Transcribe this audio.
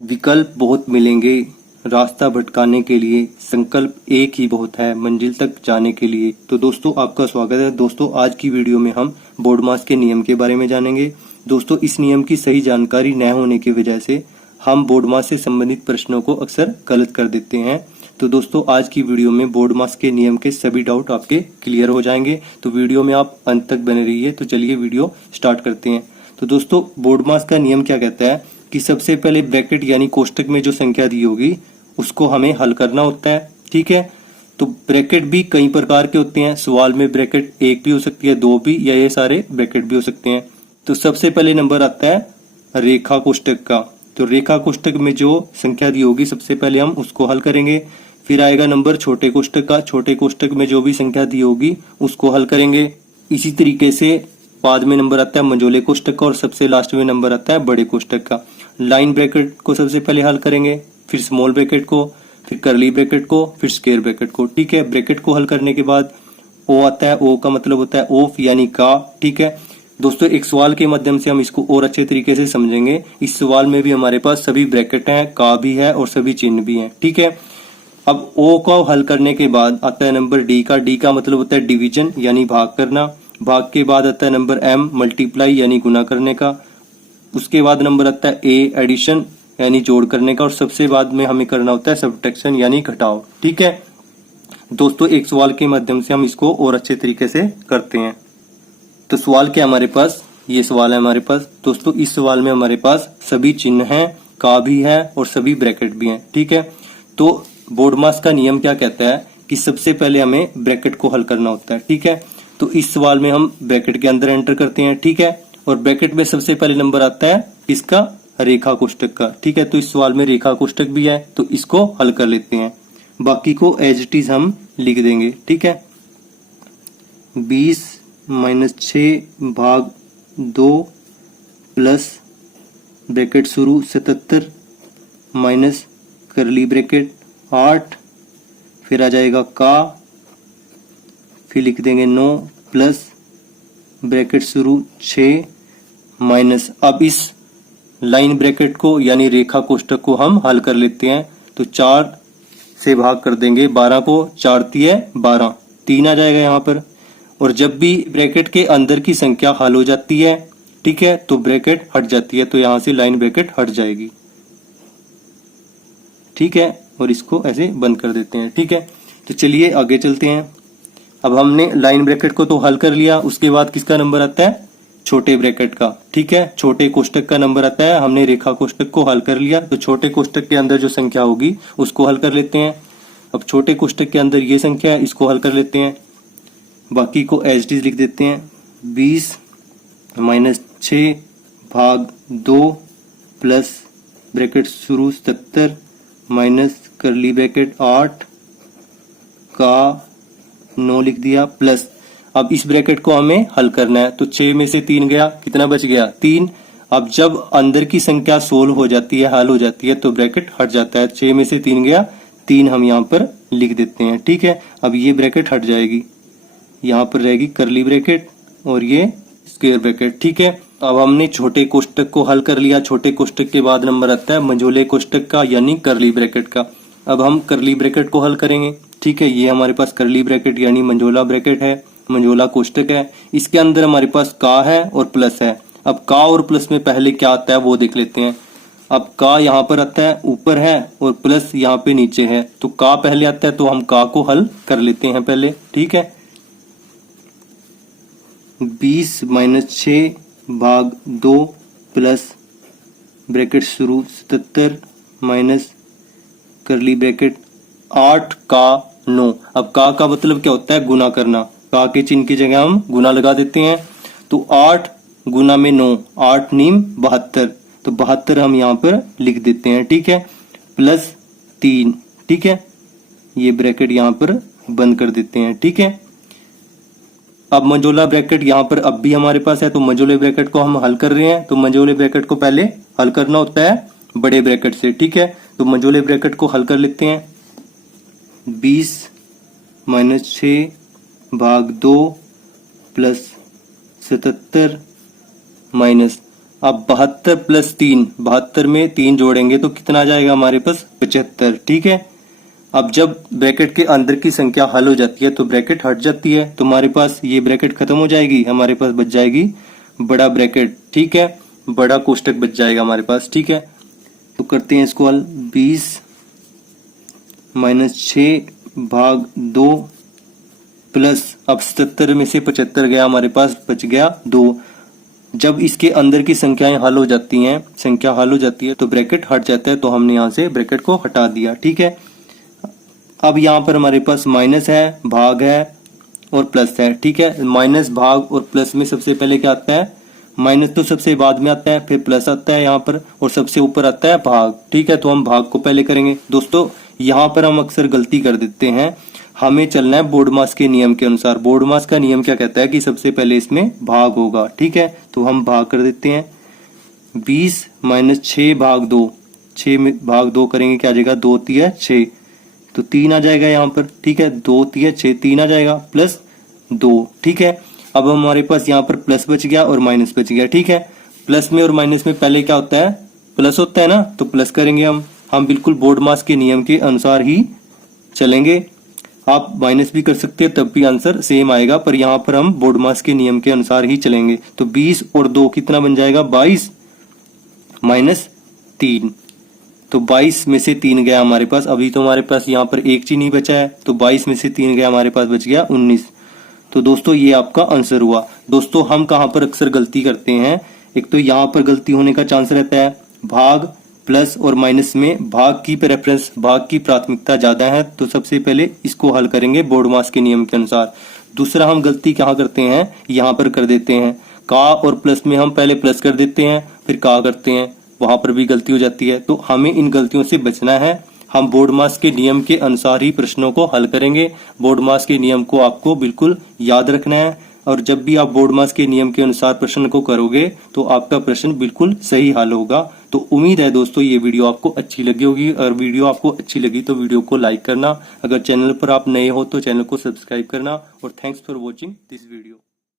विकल्प बहुत मिलेंगे रास्ता भटकाने के लिए, संकल्प एक ही बहुत है मंजिल तक जाने के लिए। तो दोस्तों आपका स्वागत है। दोस्तों आज की वीडियो में हम बोर्ड मास के नियम के बारे में जानेंगे। दोस्तों इस नियम की सही जानकारी न होने की वजह से हम बोर्ड मास से संबंधित प्रश्नों को अक्सर गलत कर देते हैं। तो दोस्तों आज की वीडियो में बोर्ड मास के नियम के सभी डाउट आपके क्लियर हो जाएंगे। तो वीडियो में आप अंत तक बने रहिए। तो चलिए वीडियो स्टार्ट करते हैं। तो दोस्तों बोर्ड मास का नियम क्या कहता है कि सबसे पहले ब्रैकेट यानी कोष्टक में जो संख्या दी होगी उसको हमें हल करना होता है। ठीक है, तो ब्रैकेट भी कई प्रकार के होते हैं। सवाल में ब्रैकेट एक भी हो सकती है, दो भी, या ये सारे ब्रैकेट भी हो सकते हैं। तो सबसे पहले नंबर आता है रेखा कोष्टक का। तो रेखा कोष्टक में जो संख्या दी होगी सबसे पहले हम उसको हल करेंगे। फिर आएगा नंबर छोटे कोष्टक का। छोटे कोष्टक में जो भी संख्या दी होगी उसको हल करेंगे। इसी तरीके से बाद में नंबर आता है मंझोले कोष्टक का और सबसे लास्ट में नंबर आता है बड़े कोष्टक का। लाइन ब्रैकेट को सबसे पहले हल करेंगे, फिर स्मॉल ब्रैकेट को, फिर करली ब्रैकेट को, फिर स्क्वायर ब्रैकेट को। ठीक है, ब्रैकेट को हल करने के बाद ओ आता है। ओ का मतलब होता है ऑफ यानी का। ठीक है दोस्तों, एक सवाल के माध्यम से हम इसको और अच्छे तरीके से समझेंगे। इस सवाल में भी हमारे पास सभी ब्रैकेट हैं, का भी है और सभी चिन्ह भी हैं। ठीक है, अब ओ को हल करने के बाद आता है नंबर डी का। डी का मतलब होता है डिवीजन यानी भाग करना। भाग के बाद आता है नंबर एम मल्टीप्लाई यानी गुना करने का। उसके बाद नंबर आता है ए एडिशन यानी जोड़ करने का। और सबसे बाद में हमें करना होता है सब्ट्रैक्शन यानी घटाव। ठीक है दोस्तों, एक सवाल के माध्यम से हम इसको और अच्छे तरीके से करते हैं। तो सवाल क्या हमारे पास, ये सवाल है हमारे पास। दोस्तों इस सवाल में हमारे पास सभी चिन्ह हैं, का भी है और सभी ब्रैकेट भी हैं। ठीक है, तो बोर्ड मास का नियम क्या कहता है कि सबसे पहले हमें ब्रैकेट को हल करना होता है। ठीक है, तो इस सवाल में हम ब्रैकेट के अंदर एंटर करते हैं। ठीक है, और ब्रैकेट में सबसे पहले नंबर आता है इसका रेखा कोष्टक का। ठीक है, तो इस सवाल में रेखा कोष्टक भी है तो इसको हल कर लेते हैं। बाकी को एज इट इज हम लिख देंगे। ठीक है, 20 - 6 भाग 2 प्लस ब्रैकेट शुरू 77 माइनस करली ब्रैकेट 8, फिर आ जाएगा का, फिर लिख देंगे 9 प्लस ब्रैकेट शुरू 6 माइनस। अब इस लाइन ब्रैकेट को यानी रेखा कोष्टक को हम हल कर लेते हैं। तो 4 से भाग कर देंगे 12 को, 4 तिये 12, 3 आ जाएगा यहाँ पर। और जब भी ब्रैकेट के अंदर की संख्या हल हो जाती है, ठीक है, तो ब्रैकेट हट जाती है। तो यहां से लाइन ब्रैकेट हट जाएगी। ठीक है, और इसको ऐसे बंद कर देते हैं। ठीक है, तो चलिए आगे चलते हैं। अब हमने लाइन ब्रैकेट को तो हल कर लिया। उसके बाद किसका नंबर आता है, छोटे ब्रैकेट का। ठीक है, छोटे कोष्टक का नंबर आता है। हमने रेखा कोष्टक को हल कर लिया तो छोटे कोष्टक के अंदर जो संख्या होगी उसको हल कर लेते हैं। अब छोटे कोष्टक के अंदर ये संख्या है, इसको हल कर लेते हैं। बाकी को एज इट इज लिख देते हैं। 20 - 6 भाग 2 प्लस ब्रैकेट शुरू 77 माइनस करली ब्रैकेट 8 का 9 लिख दिया प्लस। अब इस ब्रैकेट को हमें हल करना है। तो 6 में से 3 गया, कितना बच गया, 3। अब जब अंदर की संख्या सोल्व हो जाती है, हल हो जाती है, तो ब्रैकेट हट जाता है। 6 में से 3 गया, 3 हम यहाँ पर लिख देते हैं। ठीक है, अब ये ब्रैकेट हट जाएगी, यहाँ पर रहेगी करली ब्रैकेट और ये स्क्वायर ब्रैकेट। ठीक है, अब हमने छोटे कोष्टक को हल कर लिया। छोटे कोष्टक के बाद नंबर आता है मंझोले कोष्टक का यानी करली ब्रैकेट का। अब हम करली ब्रैकेट को हल करेंगे। ठीक है, ये हमारे पास करली ब्रैकेट यानी मंझोला ब्रैकेट है, मंझोला कोष्टक है। इसके अंदर हमारे पास का है और प्लस है। अब का और प्लस में पहले क्या आता है वो देख लेते हैं। अब का यहाँ पर आता है, ऊपर है, और प्लस यहाँ पे नीचे है। तो का पहले आता है तो हम का को हल कर लेते हैं पहले। ठीक है, 20 - 6 भाग 2 प्लस ब्रैकेट शुरू 77 माइनस करली ब्रैकेट 8 का 9। अब का मतलब क्या होता है, गुना करना। का के चिन्ह की जगह हम गुना लगा देते हैं। तो 8 गुना में 9, 8 नीम 72, तो 72 हम यहाँ पर लिख देते हैं। ठीक है, प्लस 3। ठीक है, ये ब्रैकेट यहाँ पर बंद कर देते हैं। ठीक है, अब मंझोला ब्रैकेट यहाँ पर अब भी हमारे पास है, तो मंझोले ब्रैकेट को हम हल कर रहे हैं। तो मंझोले ब्रैकेट को पहले हल करना होता है बड़े ब्रैकेट से। ठीक है, तो मंझोले ब्रैकेट को हल कर लेते हैं। 20 - 6 भाग 2 प्लस 77 माइनस। अब 72 प्लस 3, 72 में 3 जोड़ेंगे तो कितना आ जाएगा हमारे पास 75। ठीक है, अब जब ब्रैकेट के अंदर की संख्या हल हो जाती है तो ब्रैकेट हट जाती है, तो हमारे पास ये ब्रैकेट खत्म हो जाएगी, हमारे पास बच जाएगी बड़ा ब्रैकेट। ठीक है, बड़ा कोष्टक बच जाएगा हमारे पास। ठीक है, तो करते हैं इसको हल। 20 - 6 भाग 2 प्लस, अब 77 में से 75 गया हमारे पास, बच गया 2। जब इसके अंदर की संख्याएं हल हो जाती हैं, संख्या हल हो जाती है तो ब्रैकेट हट जाता है, तो हमने यहाँ से ब्रैकेट को हटा दिया। ठीक है, अब यहाँ पर हमारे पास माइनस है, भाग है और प्लस है। ठीक है, माइनस, भाग और प्लस में सबसे पहले क्या आता है, माइनस तो सबसे बाद में आता है, फिर प्लस आता है यहाँ पर, और सबसे ऊपर आता है भाग। ठीक है, तो हम भाग को पहले करेंगे। दोस्तों यहाँ पर हम अक्सर गलती कर देते हैं, हमें चलना है बोर्डमास के नियम के अनुसार। बोर्डमास का नियम क्या कहता है कि सबसे पहले इसमें भाग होगा। ठीक है, तो हम भाग कर देते हैं। 20 - 6 भाग 2, 6 में भाग 2 करेंगे, क्या आ जाएगा, 2 तिया 6, तो 3 आ जाएगा यहाँ पर। ठीक है, 2 तिया 6, 3 आ जाएगा प्लस 2। ठीक है, अब हमारे पास यहाँ पर प्लस बच गया और माइनस बच गया। ठीक है, प्लस में और माइनस में पहले क्या होता है, प्लस होता है ना, तो प्लस करेंगे हम बिल्कुल बोर्डमास के नियम के अनुसार ही चलेंगे। आप माइनस भी कर सकते हैं, तब भी आंसर सेम आएगा, पर यहाँ पर हम बोर्डमास के नियम के अनुसार ही चलेंगे। तो 20 और 2 कितना बन जाएगा, 22 - 3, तो 22 में से 3 गया हमारे पास। अभी तो हमारे पास यहाँ पर एक चीज नहीं बचा है, तो 22 में से 3 गया, हमारे पास बच गया 19। तो दोस्तों ये आपका आंसर हुआ। दोस्तों हम कहाँ पर अक्सर गलती करते हैं, एक तो यहाँ पर गलती होने का चांस रहता है, भाग प्लस और माइनस में भाग की प्रेफरेंस, भाग की प्राथमिकता ज्यादा है, तो सबसे पहले इसको हल करेंगे बोर्डमास के नियम के अनुसार। दूसरा हम गलती कहाँ करते हैं, यहाँ पर कर देते हैं, का और प्लस में हम पहले प्लस कर देते हैं फिर का करते हैं, वहां पर भी गलती हो जाती है। तो हमें इन गलतियों से बचना है, हम बोर्डमास के नियम के अनुसार ही प्रश्नों को हल करेंगे। बोर्डमास के नियम को आपको बिल्कुल याद रखना है, और जब भी आप बोर्डमास के नियम के अनुसार प्रश्न को करोगे तो आपका प्रश्न बिल्कुल सही हल होगा। तो उम्मीद है दोस्तों ये वीडियो आपको अच्छी लगी होगी, और वीडियो आपको अच्छी लगी तो वीडियो को लाइक करना, अगर चैनल पर आप नए हो तो चैनल को सब्सक्राइब करना, और thanks for watching this video.